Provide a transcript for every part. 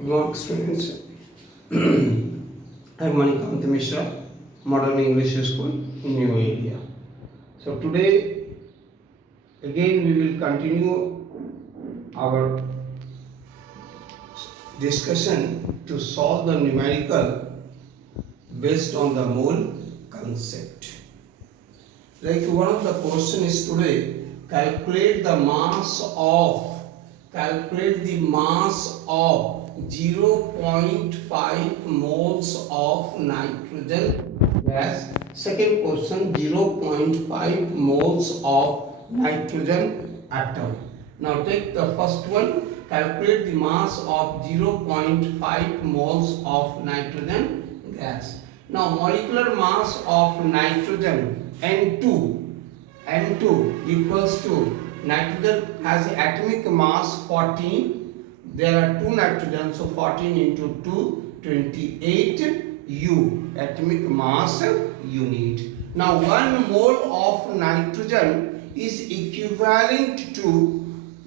Good morning, students. I am Manikant Mishra, Modern English School in New Area. So today again we will continue our discussion to solve the numerical based on the mole concept. Like one of the question is today, calculate the mass of 0.5 moles of nitrogen gas. Second question, 0.5 moles of nitrogen atom. Now take the first one, calculate the mass of 0.5 moles of nitrogen gas. Now molecular mass of nitrogen N2 equals to, nitrogen has atomic mass 14. There are 2 nitrogen, so 14 into 2, 28 U atomic mass unit. Now 1 mole of nitrogen is equivalent to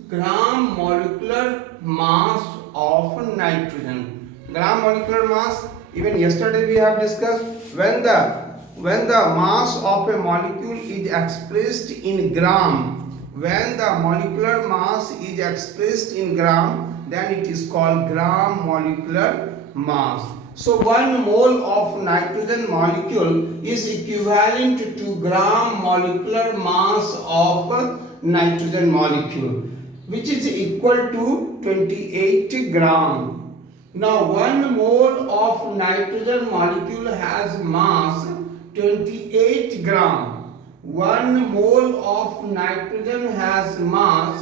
gram molecular mass of nitrogen. Gram molecular mass, even yesterday we have discussed, when the mass of a molecule is expressed in gram, when the molecular mass is expressed in gram, then it is called gram molecular mass. So 1 mole of nitrogen molecule is equivalent to gram molecular mass of nitrogen molecule, which is equal to 28 gram. Now 1 mole of nitrogen molecule has mass 28 gram. 1 mole of nitrogen has mass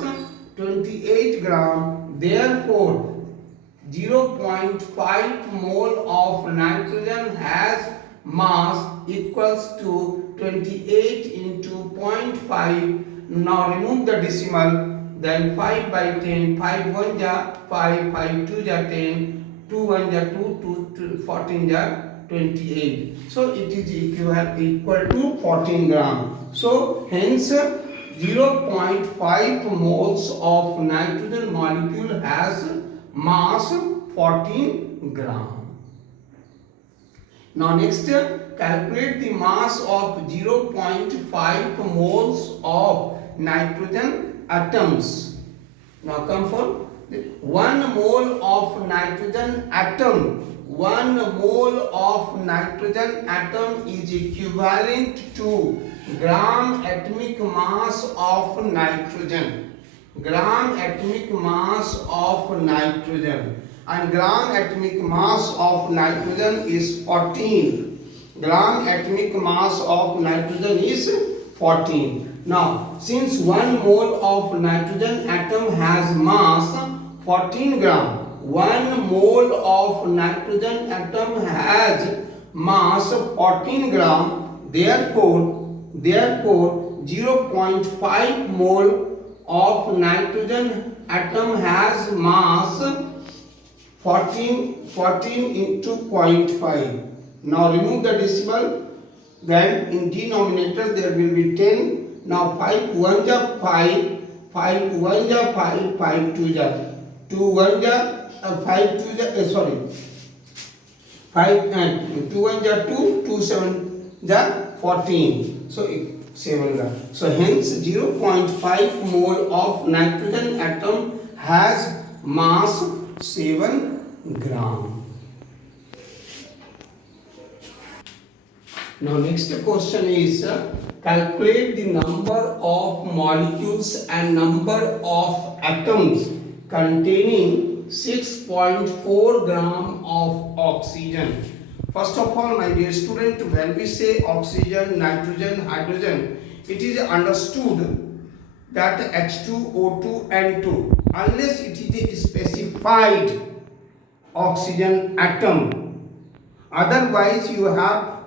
28 gram. Therefore, 0.5 mole of nitrogen has mass equals to 28 into 0.5. Now remove the decimal. Then 5 by 10, 5 1 ja 5, 5 2 ja 10, 2 1 ja 2, 14 ja 28. So it is equal to 14 gram. So hence 0.5 moles of nitrogen molecule has mass 14 gram. Now next, calculate the mass of 0.5 moles of nitrogen atoms. Now come for 1 mole of nitrogen atom. 1 mole of nitrogen atom is equivalent to gram atomic mass of nitrogen. Gram atomic mass of nitrogen. And gram atomic mass of nitrogen is 14. Gram atomic mass of nitrogen is 14. Now, since 1 mole of nitrogen atom has mass 14 gram, 1 mole of nitrogen atom has mass 14 gram, therefore 0.5 mole of nitrogen atom has mass 14 into 0.5. Now remove the decimal, then in denominator there will be 10. Now 5 1 ja 5, 5 1 ja 5, 5 2 ja 2 1 ja 5 2 ja 5 and 2 1 ja 2, 2 7 ja 14. So 7 gram. So hence 0.5 mole of nitrogen atom has mass 7 gram. Now next question is, calculate the number of molecules and number of atoms containing 6.4 gram of oxygen. First of all, my dear student, when we say oxygen, nitrogen, hydrogen, it is understood that H2, O2, N2, unless it is a specified oxygen atom. Otherwise,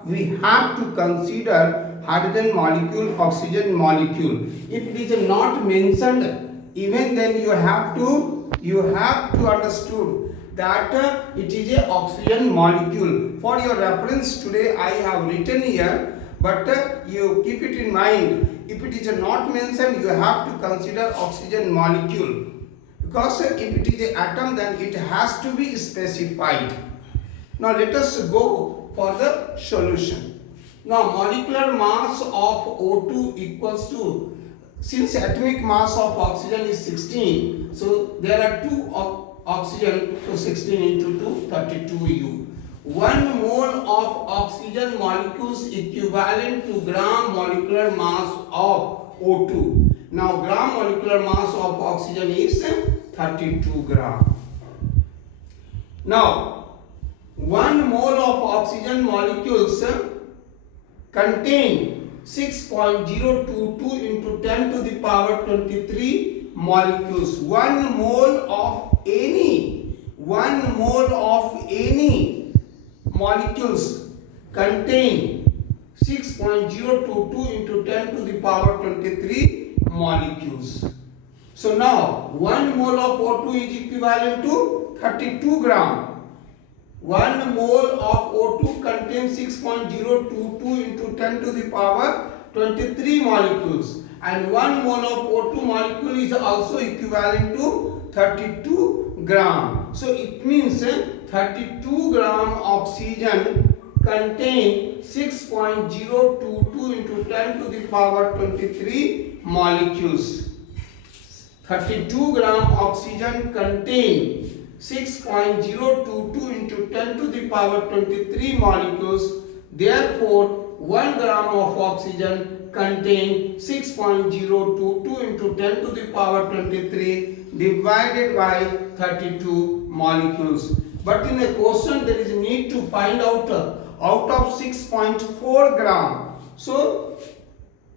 we have to consider hydrogen molecule, oxygen molecule. If it is not mentioned, even then you have to understood that it is a oxygen molecule. For your reference today I have written here, but you keep it in mind. If it is not mentioned, you have to consider oxygen molecule. because if it is an atom, then it has to be specified. Now let us go for the solution. Now molecular mass of O2 equals to, since atomic mass of oxygen is 16, so there are 2 oxygen, so 16 into 2, 32 U. 1 mole of oxygen molecules equivalent to gram molecular mass of O2. Now gram molecular mass of oxygen is 32 gram. Now 1 mole of oxygen molecules contain 6.022 into 10 to the power 23 molecules. 1 mole of any molecules contain 6.022 into 10 to the power 23 molecules. So now 1 mole of O2 is equivalent to 32 gram. 1 mole of O2 contains 6.022 into 10 to the power 23 molecules, and 1 mole of O2 molecule is also equivalent to 32 gram. So it means 32 gram oxygen contain 6.022 into 10 to the power 23 molecules. 32 gram oxygen contain 6.022 into 10 to the power 23 molecules. Therefore 1 gram of oxygen contain 6.022 into 10 to the power 23 divided by 32 molecules. But in a question there is a need to find out of 6.4 gram. So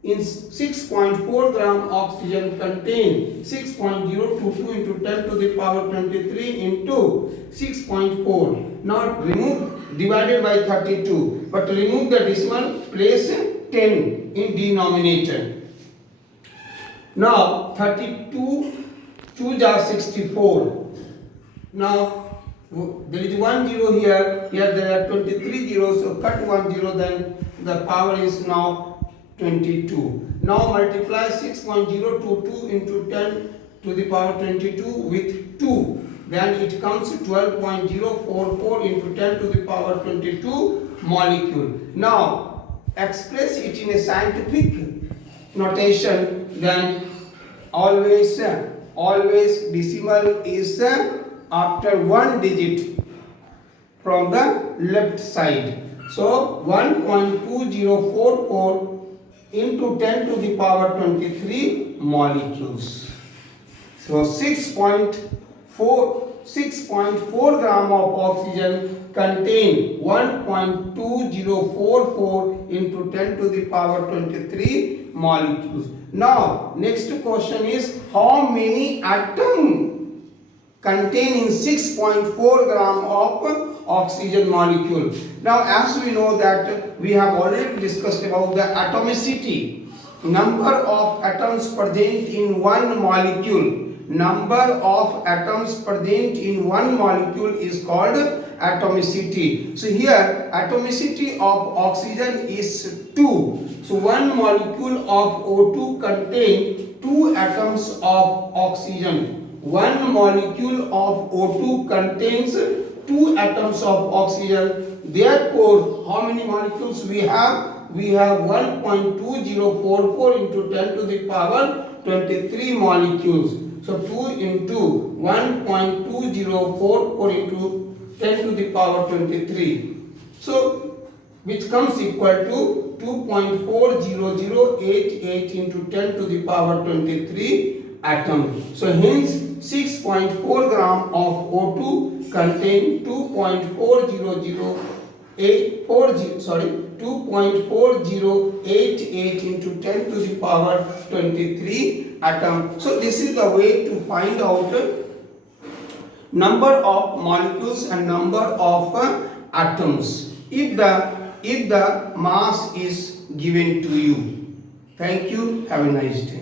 in 6.4 gram oxygen contain 6.022 into 10 to the power 23 into 6.4. Now remove divided by 32, but remove the decimal, place 10 in denominator. Now 32 2 are 64. Now there is 1 0 here, there are 23 zeros, so cut 1 0, then the power is now 22. Now multiply 6.022 into 10 to the power 22 with 2. Then it comes to 12.044 into 10 to the power 22 molecule. Now express it in a scientific notation. Then always decimal is after 1 digit from the left side. So 1.2044 into 10 to the power 23 molecules. So 6.4 gram of oxygen contain 1.2044 into 10 to the power 23 molecules. Now next question is, how many atoms containing 6.4 gram of oxygen molecule? Now as we know that we have already discussed about the atomicity, number of atoms present in one molecule. Number of atoms present in one molecule is called atomicity. So here atomicity of oxygen is 2. So one molecule of O2 contains 2 atoms of oxygen. One molecule of O2 contains 2 atoms of oxygen. Therefore, how many molecules we have? We have 1.2044 into 10 to the power 23 molecules. So 2 into 1.2044 into 10 to the power 23. So which comes equal to 2.40088 into 10 to the power 23 atom. So hence 6.4 gram of O2 contain 2.4088 into 10 to the power 23 atom. So this is the way to find out number of molecules and number of atoms if the mass is given to you. Thank you. Have a nice day.